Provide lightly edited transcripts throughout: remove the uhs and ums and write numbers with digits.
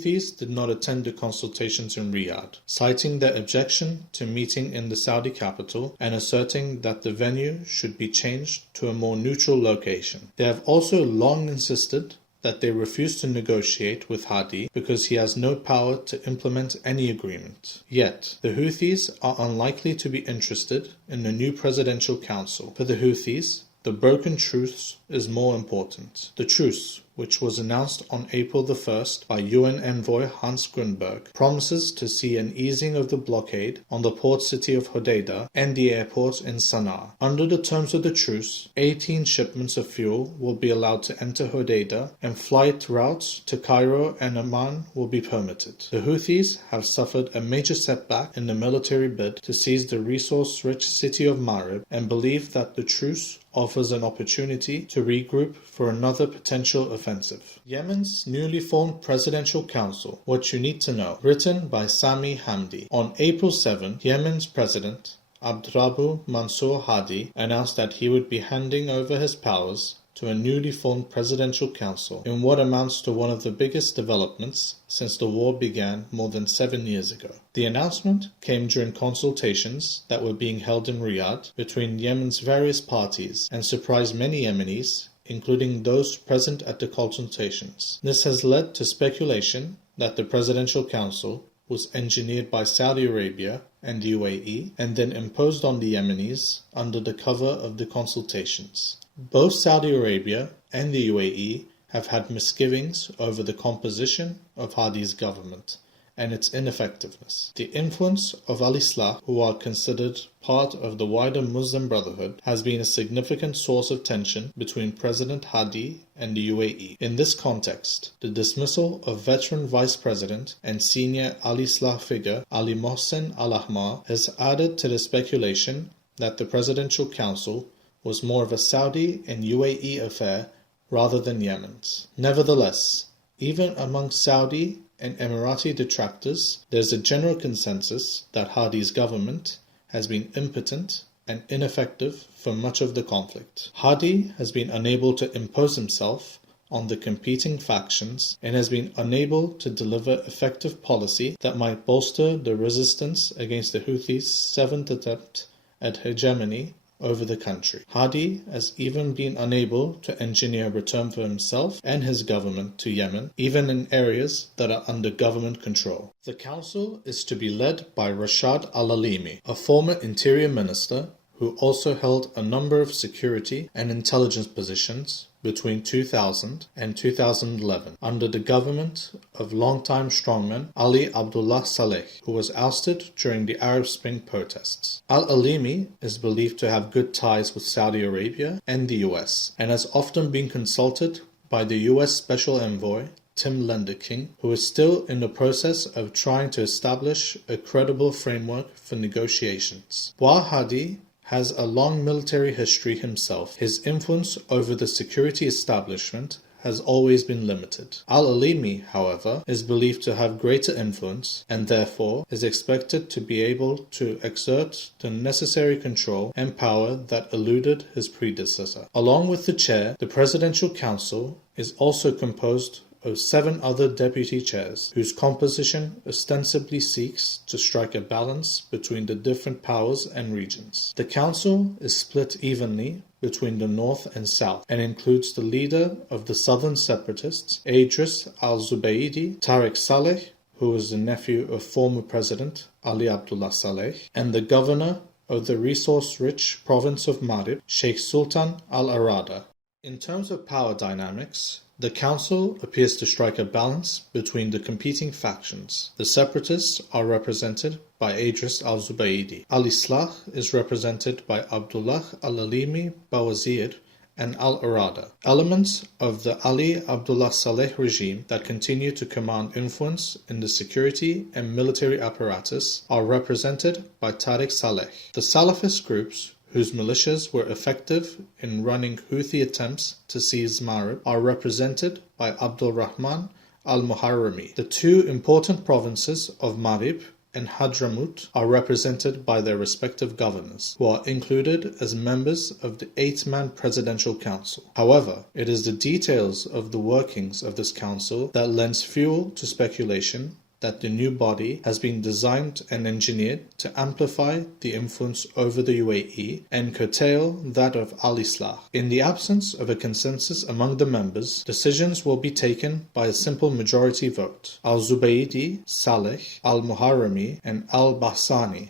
Houthis did not attend the consultations in Riyadh, citing their objection to meeting in the Saudi capital and asserting that the venue should be changed to a more neutral location. They have also long insisted that they refuse to negotiate with Hadi because he has no power to implement any agreement. Yet, the Houthis are unlikely to be interested in the new presidential council. For the Houthis, the broken truce is more important. The truce, which was announced on April the 1st by UN envoy Hans Grundberg, promises to see an easing of the blockade on the port city of Hodeidah and the airport in Sana'a. Under the terms of the truce, 18 shipments of fuel will be allowed to enter Hodeidah and flight routes to Cairo and Amman will be permitted. The Houthis have suffered a major setback in the military bid to seize the resource-rich city of Marib and believe that the truce offers an opportunity to regroup for another potential offensive. Yemen's newly formed Presidential Council, What You Need to Know, written by Sami Hamdi. On April 7, Yemen's President Abdrabbu Mansour Hadi announced that he would be handing over his powers to a newly formed Presidential Council in what amounts to one of the biggest developments since the war began more than 7 years ago. The announcement came during consultations that were being held in Riyadh between Yemen's various parties and surprised many Yemenis, including those present at the consultations. This has led to speculation that the Presidential Council was engineered by Saudi Arabia and the UAE and then imposed on the Yemenis under the cover of the consultations. Both Saudi Arabia and the UAE have had misgivings over the composition of Hadi's government and its ineffectiveness. The influence of al-Islah, who are considered part of the wider Muslim Brotherhood, has been a significant source of tension between President Hadi and the UAE. In this context, the dismissal of veteran Vice President and senior al-Islah figure Ali Mohsen al-Ahmar has added to the speculation that the Presidential Council was more of a Saudi and UAE affair rather than Yemen's. Nevertheless, even among Saudi and Emirati detractors, there is a general consensus that Hadi's government has been impotent and ineffective for much of the conflict. Hadi has been unable to impose himself on the competing factions and has been unable to deliver effective policy that might bolster the resistance against the Houthis' seventh attempt at hegemony over the country. Hadi has even been unable to engineer a return for himself and his government to Yemen, even in areas that are under government control. The council is to be led by Rashad al-Alimi, a former interior minister who also held a number of security and intelligence positions between 2000 and 2011 under the government of longtime strongman Ali Abdullah Saleh, who was ousted during the Arab Spring protests. Al-Alimi is believed to have good ties with Saudi Arabia and the US and has often been consulted by the US Special Envoy Tim Lenderking, who is still in the process of trying to establish a credible framework for negotiations. While Hadi has a long military history himself, his influence over the security establishment has always been limited. Al-Alimi, however, is believed to have greater influence and therefore is expected to be able to exert the necessary control and power that eluded his predecessor. Along with the chair, the Presidential Council is also composed of 7 other deputy chairs, whose composition ostensibly seeks to strike a balance between the different powers and regions. The council is split evenly between the north and south and includes the leader of the southern separatists, Idris al-Zubaydi, Tariq Saleh, who was the nephew of former President Ali Abdullah Saleh, and the governor of the resource-rich province of Marib, Sheikh Sultan al-Arada. In terms of power dynamics, the council appears to strike a balance between the competing factions. The separatists are represented by Idris al-Zubaydi. Al-Islah is represented by Abdullah al-Alimi Bawazir and al-Arada. Elements of the Ali Abdullah Saleh regime that continue to command influence in the security and military apparatus are represented by Tariq Saleh. The Salafist groups, whose militias were effective in running Houthi attempts to seize Marib, are represented by Abdul Rahman al-Muharrami. The 2 important provinces of Marib and Hadramut are represented by their respective governors, who are included as members of the 8-man Presidential Council. However, it is the details of the workings of this council that lends fuel to speculation that the new body has been designed and engineered to amplify the influence over the UAE and curtail that of Al-Islah. In the absence of a consensus among the members, decisions will be taken by a simple majority vote. Al-Zubaydi, Saleh, Al-Muharrami, and Al-Bahsani,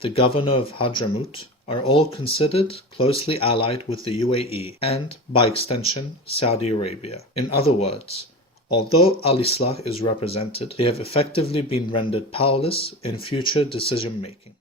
the governor of Hadramut, are all considered closely allied with the UAE and, by extension, Saudi Arabia. In other words, although Al-Islah is represented, they have effectively been rendered powerless in future decision-making.